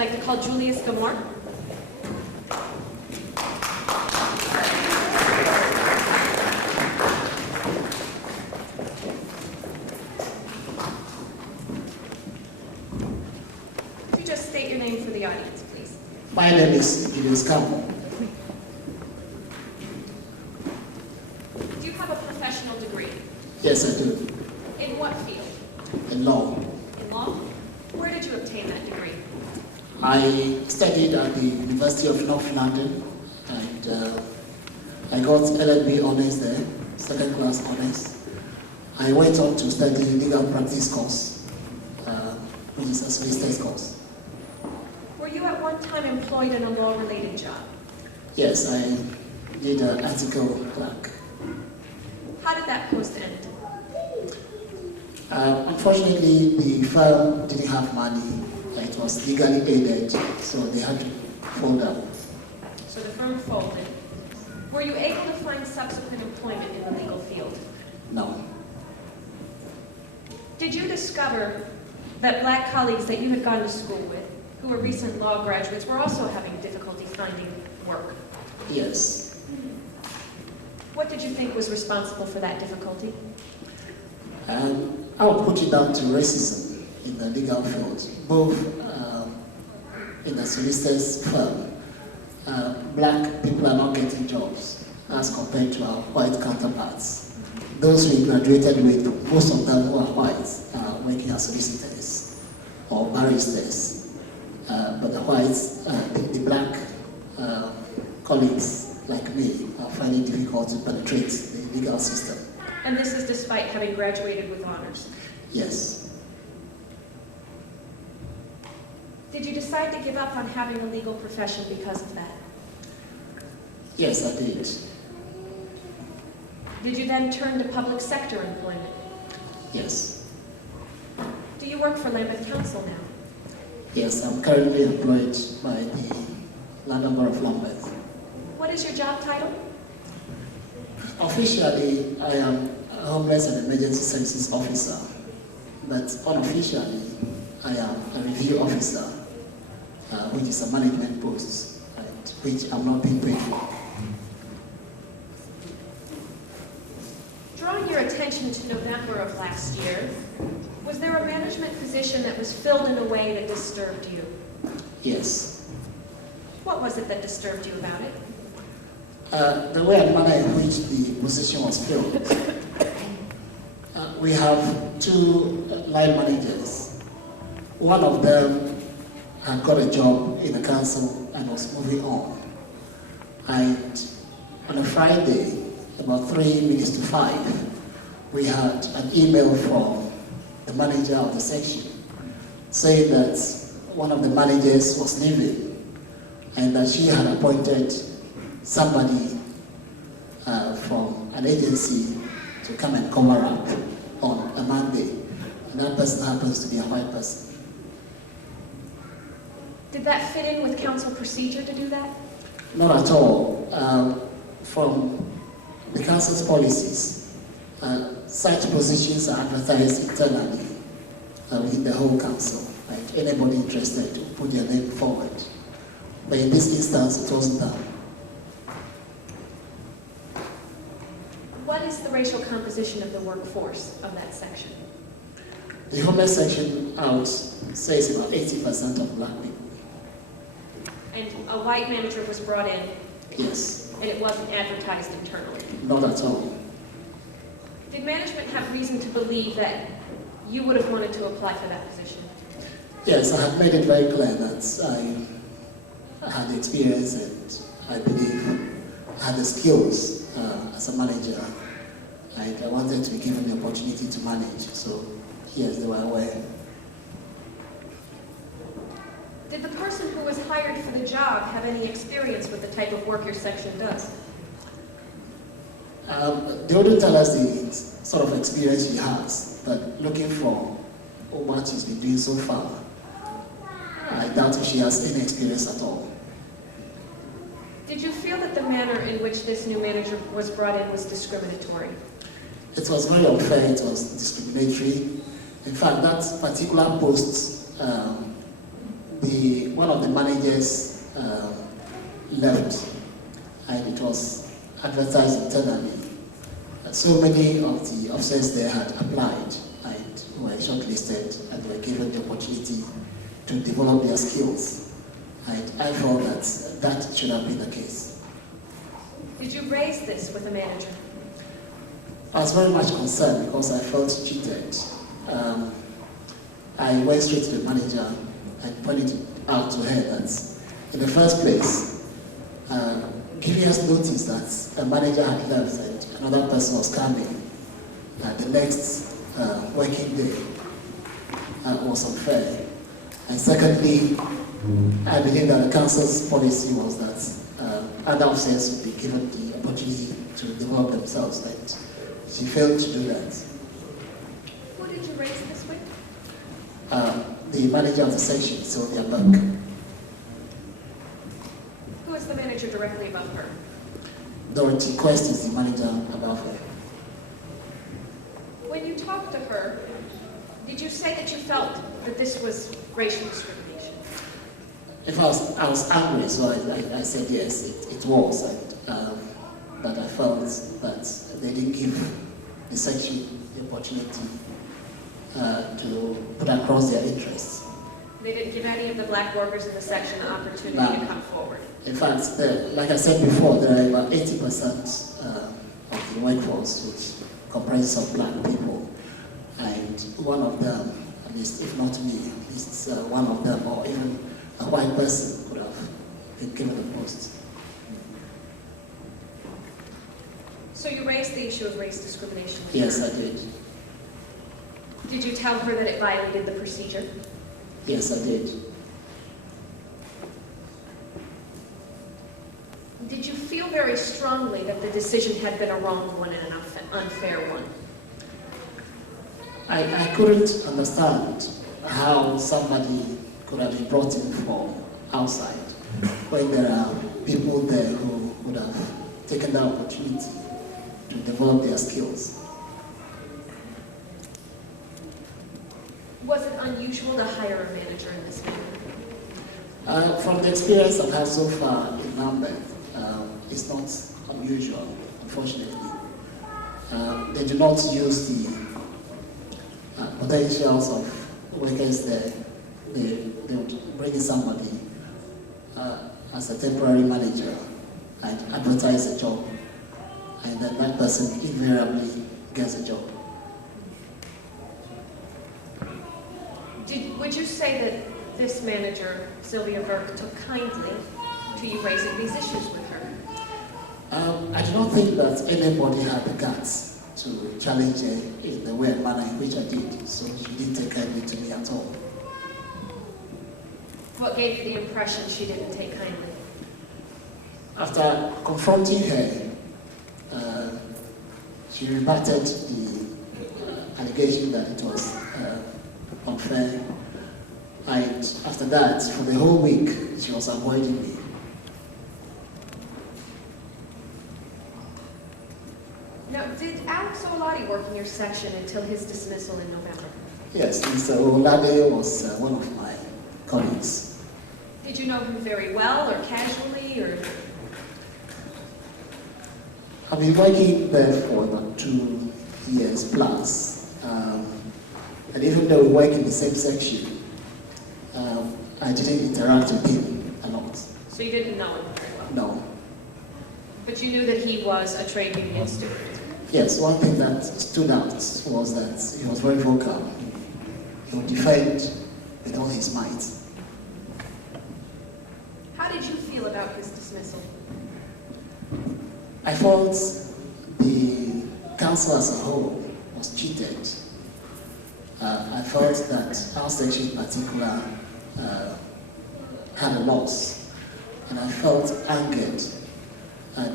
like to call Julius Gamore. Could you just state your name for the audience, please? My name is Julius. Do you have a professional degree? Yes, I do. In what field? In law. In law? Where did you obtain that degree? I studied at the University of North London, and I got LLB honors there, second class honors. I went on to study legal practice course, which is a solicitor's course. Were you at one time employed in a law-related job? Yes, I did an article clerk. How did that post end? Unfortunately, the firm didn't have money. It was legally aided, so they had to fold out. So the firm folded. Were you able to find subsequent employment in the legal field? No. Did you discover that black colleagues that you had gone to school with, who were recent law graduates, were also having difficulty finding work? Yes. What did you think was responsible for that difficulty? I would put it down to racism in the legal field, both in the solicitor's firm. Black people are not getting jobs as compared to our white counterparts. Those we graduated with, most of them who are white, are working as solicitors or barristers. But the whites, the black colleagues like me are finding it difficult to penetrate the legal system. And this is despite having graduated with honors? Yes. Did you decide to give up on having a legal profession because of that? Yes, I did. Did you then turn to public sector employment? Yes. Do you work for Lambeth Council now? Yes, I'm currently employed by the London Borough of Lambeth. What is your job title? Officially, I am a homeless and emergency services officer, but unofficially, I am a review officer, which is a management post, and which I'm not being paid for. Drawing your attention to November of last year, was there a management position that was filled in a way that disturbed you? Yes. What was it that disturbed you about it? The way and manner in which the position was filled. We have two line managers. One of them had got a job in the council and was moving on. And on a Friday, about 3 minutes to 5, we had an email from the manager of the section saying that one of the managers was leaving and that she had appointed somebody from an agency to come and cover up on a Monday. And that person happens to be a white person. Did that fit in with council procedure to do that? Not at all. From the council's policies, such positions are advertised internally within the whole council. Like anybody interested to put their name forward. But in this instance, it wasn't done. What is the racial composition of the workforce of that section? The homeless section out says about 80% of black people. And a white manager was brought in? Yes. And it wasn't advertised internally? Not at all. Did management have reason to believe that you would have wanted to apply for that position? Yes, I have made it very clear that I had the experience and I believe I had the skills as a manager. And I wanted to be given the opportunity to manage. So, yes, they were aware. Did the person who was hired for the job have any experience with the type of work your section does? They wouldn't tell us the sort of experience she has, but looking for what she's been doing so far, I doubt if she has any experience at all. Did you feel that the manner in which this new manager was brought in was discriminatory? It was very unfair, it was discriminatory. In fact, that particular post, the one of the managers left, and it was advertised internally. And so many of the officers there had applied and were shortlisted and were given the opportunity to develop their skills. And I felt that that should have been the case. Did you raise this with the manager? I was very much concerned because I felt cheated. I went straight to the manager and pointed out to her that in the first place, giving us notice that the manager had left and another person was coming the next working day was unfair. And secondly, I believe that the council's policy was that other officers would be given the opportunity to develop themselves, and she failed to do that. Who did you raise this with? The manager of the section, Sylvia Buck. Who is the manager directly above her? Dorothy Quest is the manager above her. When you talked to her, did you say that you felt that this was racial discrimination? If I was angry, so I said yes, it was, but I felt that they didn't give the section the opportunity to put across their interests. They didn't give any of the black workers in the section the opportunity to come forward? In fact, like I said before, there are about 80% of the workforce which comprises of black people, and one of them, at least if not me, at least one of them, or even a white person could have been given the post. So you raised the issue of race discrimination? Yes, I did. Did you tell her that it violated the procedure? Yes, I did. Did you feel very strongly that the decision had been a wrong one and an unfair one? I couldn't understand how somebody could have been brought in from outside when there are people there who would have taken the opportunity to develop their skills. Was it unusual to hire a manager in this manner? From the experience I've had so far in Lambeth, it's not unusual, unfortunately. They do not use the potentials of workers there. They would bring in somebody as a temporary manager and advertise a job, and then that person invariably gets a job. Would you say that this manager, Sylvia Burke, took kindly to you raising these issues with her? I do not think that anybody had the guts to challenge her in the way and manner in which I did, so she didn't take kindly to me at all. What gave you the impression she didn't take kindly? After confronting her, she rebutted the allegation that it was unfair, and after that, for the whole week, she was avoiding me. Now, did Alex Owolade work in your section until his dismissal in November? Yes, Mr. Owolade was one of my colleagues. Did you know him very well or casually, or? I've been working there for about 2 years plus. And even though we work in the same section, I didn't interact with him a lot. So you didn't know him very well? No. But you knew that he was a trade union student? Yes, one thing that stood out was that he was very vocal. He would defend with all his might. How did you feel about his dismissal? I felt the council as a whole was cheated. I felt that our section in particular had a loss, and I felt angered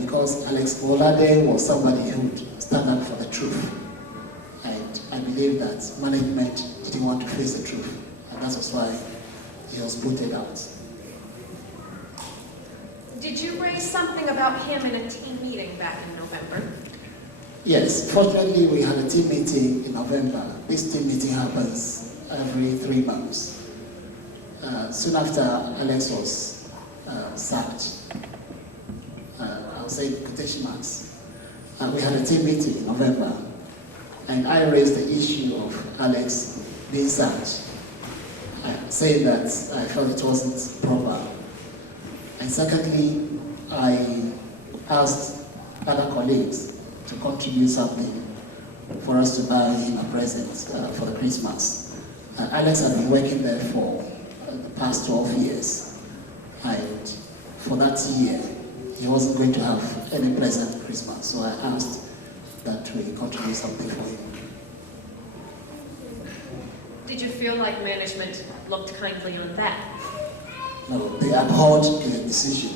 because Alex Owolade was somebody who would stand up for the truth, and I believe that management didn't want to face the truth, and that was why he was booted out. Did you raise something about him in a team meeting back in November? Yes, fortunately we had a team meeting in November. This team meeting happens every 3 months. soon after Alex was sacked, I would say quotation marks, we had a team meeting in November, and I raised the issue of Alex being sacked, saying that I felt it wasn't proper. And secondly, I asked other colleagues to contribute something for us to buy him a present for the Christmas. Alex had been working there for the past 12 years, and for that year, he wasn't going to have any pleasant Christmas, so I asked that we contribute something for him. Did you feel like management looked kindly on that? No, they abhorred the decision.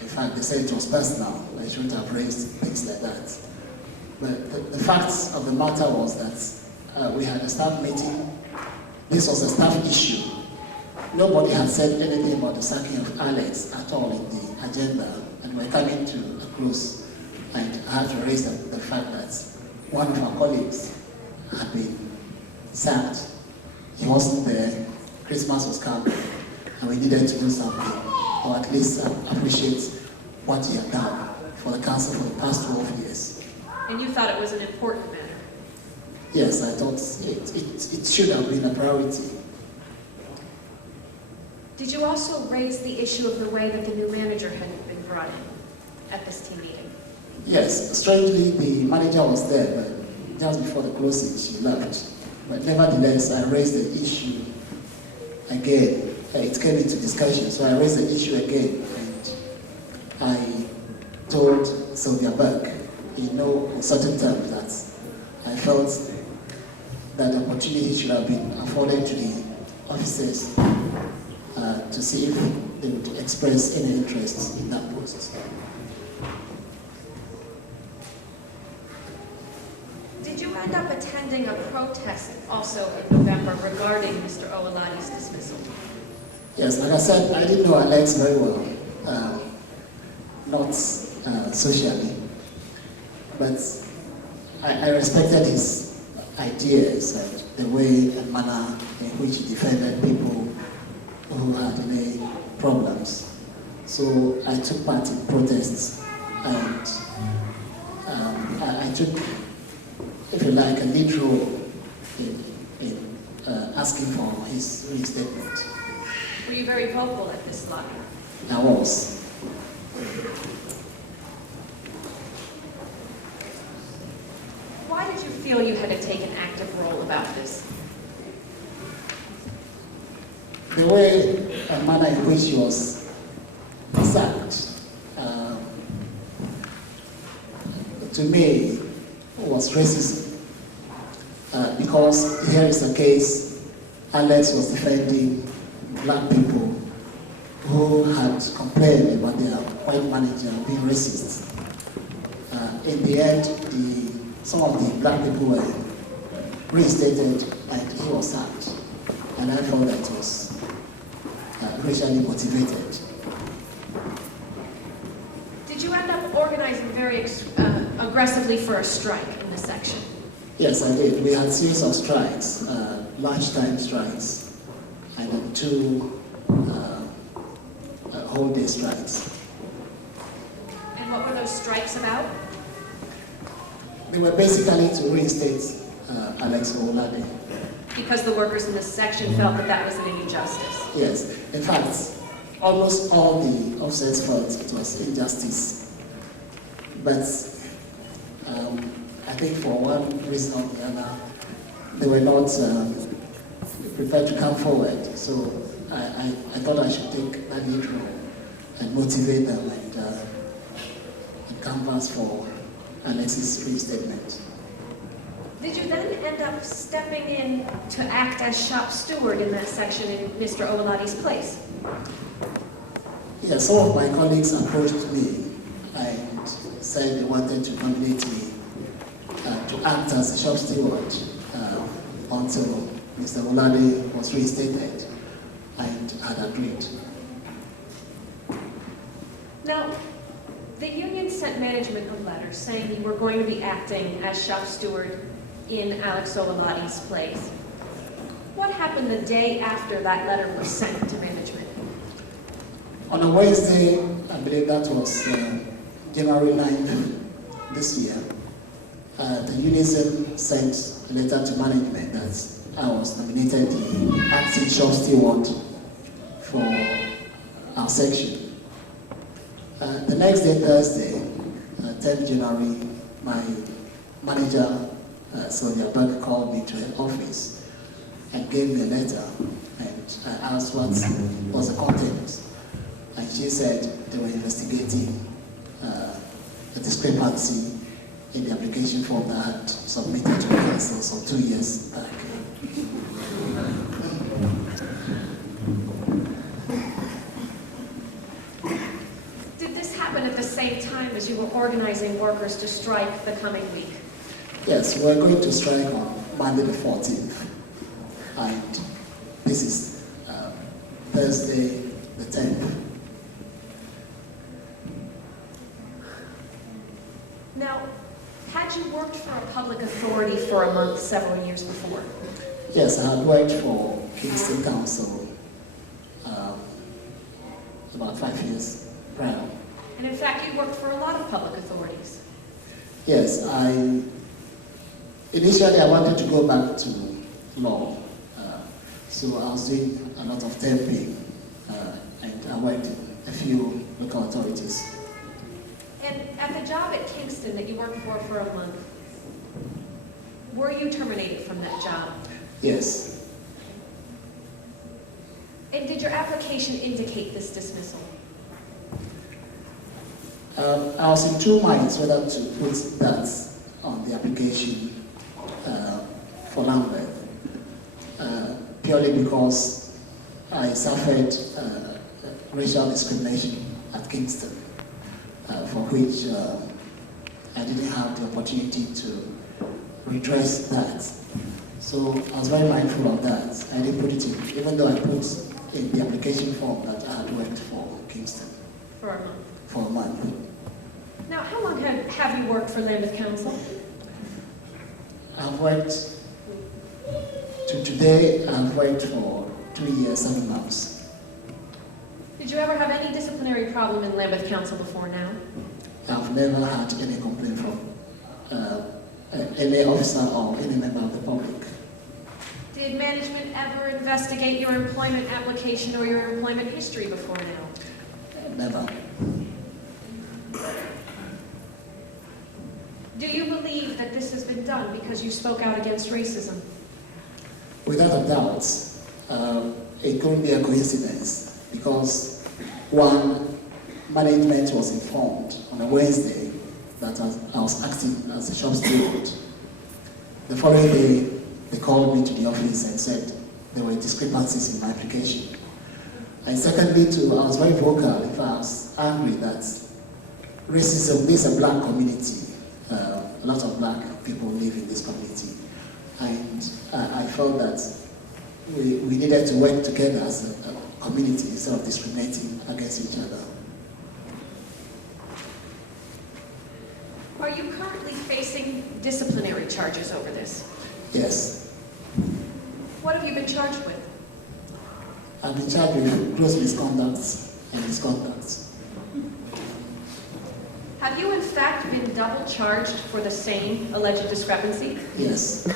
In fact, they said it was personal. I shouldn't have raised things like that. But the facts of the matter was that we had a staff meeting. This was a staff issue. Nobody had said anything about the sacking of Alex at all in the agenda, and we're coming to a close. And I had to raise the fact that one of our colleagues had been sacked. He wasn't there. Christmas was coming, and we needed to do something, or at least appreciate what he had done for the council for the past 12 years. And you thought it was an important matter? Yes, I thought it should have been a priority. Did you also raise the issue of the way that the new manager had been brought in at this team meeting? Yes, strangely, the manager was there, but just before the closing, she left. But nevertheless, I raised the issue again. It came into discussion, so I raised the issue again, and I told Sylvia Burke in no uncertain terms that I felt that the opportunity should have been afforded to the officers to see if they would express any interest in that post. Did you end up attending a protest also in November regarding Mr. Owolade's dismissal? Yes, like I said, I didn't know Alex very well, not socially, but I respected his ideas and the way and manner in which he defended people who had any problems. So I took part in protests, and I took, if you like, a lead role in asking for his reinstatement. Were you very vocal at this lobby? I was. Why did you feel you had to take an active role about this? The way and manner in which he was sacked, to me, was racism. Because here is a case, Alex was defending black people who had complained about their white manager being racist. In the end, some of the black people were reinstated and he was sacked. And I felt that it was racially motivated. Did you end up organizing very aggressively for a strike in this section? Yes, I did. We had a series of strikes, lunchtime strikes, and then 2 whole day strikes. And what were those strikes about? They were basically to reinstate Alex Owolade. Because the workers in this section felt that that was an injustice. Yes. In fact, almost all the officers felt it was injustice. But I think for one reason or the other, they were not prepared to come forward. So I thought I should take that lead role and motivate them and canvass for Alex's reinstatement. Did you then end up stepping in to act as shop steward in that section in Mr. Owolade's place? Yeah, some of my colleagues approached me and said they wanted to nominate me to act as a shop steward until Mr. Owolade was reinstated, and had agreed. Now, the union sent management a letter saying you were going to be acting as shop steward in Alex Owolade's place. What happened the day after that letter was sent to management? On a Wednesday, I believe that was January 9th this year, the union sent a letter to management that I was nominated the acting shop steward for our section. The next day, Thursday, 10th January, my manager, Sonia Burke, called me to her office and gave me a letter, and I asked what was the content. And she said they were investigating a discrepancy in the application form that I had submitted to the council some 2 years back. Did this happen at the same time as you were organizing workers to strike the coming week? Yes, we're going to strike on Monday the 14th. And this is Thursday the 10th. Now, had you worked for a public authority for a month several years before? Yes, I had worked for Kingston Council about 5 years prior. And in fact, you worked for a lot of public authorities. Yes, initially I wanted to go back to law, so I was doing a lot of temping, and I worked in a few local authorities. And at the job at Kingston that you worked for a month, were you terminated from that job? Yes. And did your application indicate this dismissal? I was in two minds whether to put that on the application for Lambeth, purely because I suffered racial discrimination at Kingston, for which I didn't have the opportunity to redress that. So I was very mindful of that. I didn't put it in, even though I put in the application form that I had worked for Kingston. For a month. For a month. Now, how long have you worked for Lambeth Council? I've worked, to today, I've worked for 2 years, 7 months. Did you ever have any disciplinary problem in Lambeth Council before now? I've never had any complaint from any officer or any member of the public. Did management ever investigate your employment application or your employment history before now? Never. Do you believe that this has been done because you spoke out against racism? Without a doubt, it couldn't be a coincidence because, one, management was informed on a Wednesday that I was acting as a shop steward. The following day, they called me to the office and said there were discrepancies in my application. And secondly, too, I was very vocal. In fact, I was angry that racism, this is a black community. A lot of black people live in this community. And I felt that we needed to work together as a community instead of discriminating against each other. Are you currently facing disciplinary charges over this? Yes. What have you been charged with? I've been charged with gross misconduct and misconduct. Have you in fact been double charged for the same alleged discrepancy? Yes.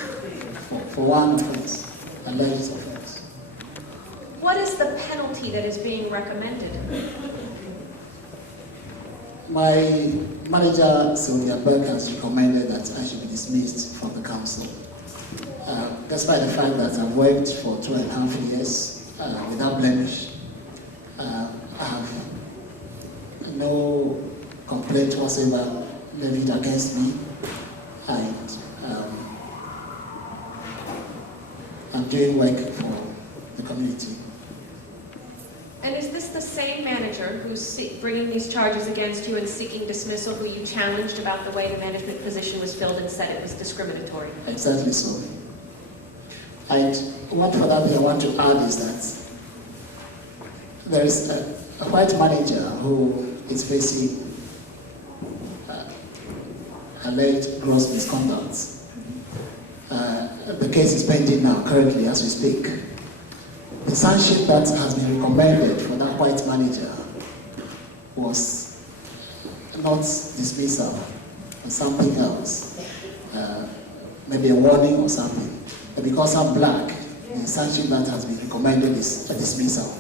For one offense, alleged offense. What is the penalty that is being recommended? My manager, Sonia Burke, has recommended that I should be dismissed from the council. Despite the fact that I've worked for 2.5 years without blemish, I have no complaint whatsoever levied against me, and I'm doing work for the community. And is this the same manager who's bringing these charges against you and seeking dismissal who you challenged about the way the management position was filled and said it was discriminatory? Exactly so. And one further thing I want to add is that there is a white manager who is facing alleged gross misconduct. The case is pending now, currently, as we speak. The sanction that has been recommended for that white manager was not dismissal, but something else, maybe a warning or something. But because I'm black, the sanction that has been recommended is a dismissal.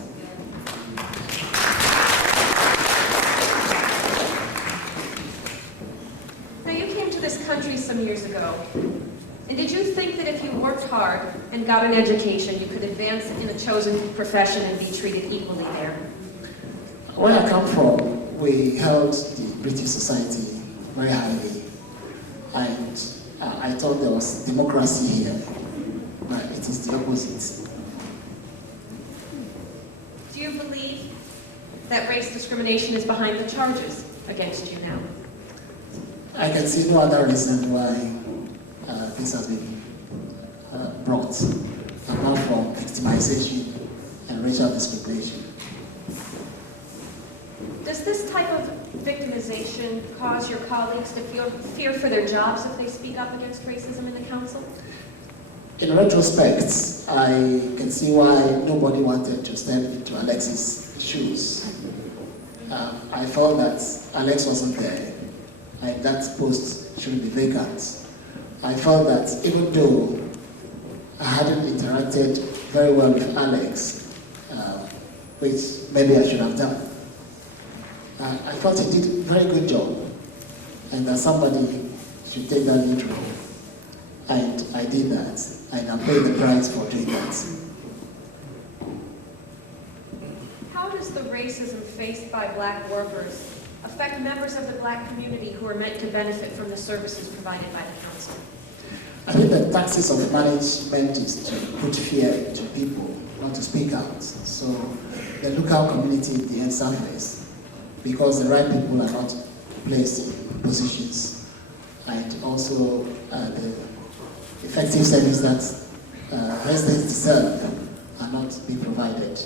Now, you came to this country some years ago, and did you think that if you worked hard and got an education, you could advance in a chosen profession and be treated equally there? Where I come from, we held the British society very highly, and I thought there was democracy here, but it is the opposite. Do you believe that race discrimination is behind the charges against you now? I can see no other reason why this has been brought, apart from victimization and racial discrimination. Does this type of victimization cause your colleagues to feel fear for their jobs if they speak up against racism in the council? In retrospect, I can see why nobody wanted to step into Alex's shoes. I felt that Alex wasn't there, and that post should be vacant. I felt that even though I hadn't interacted very well with Alex, which maybe I should have done, I felt he did a very good job, and that somebody should take that lead role. And I did that, and I paid the price for doing that. How does the racism faced by black workers affect members of the black community who are meant to benefit from the services provided by the council? I think the taxes of management is to put fear into people, not to speak out. So the local community in the end suffers because the right people are not placed in positions, and also the effective service that residents deserve are not being provided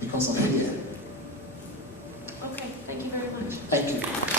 because of fear. Okay, thank you very much. Thank you.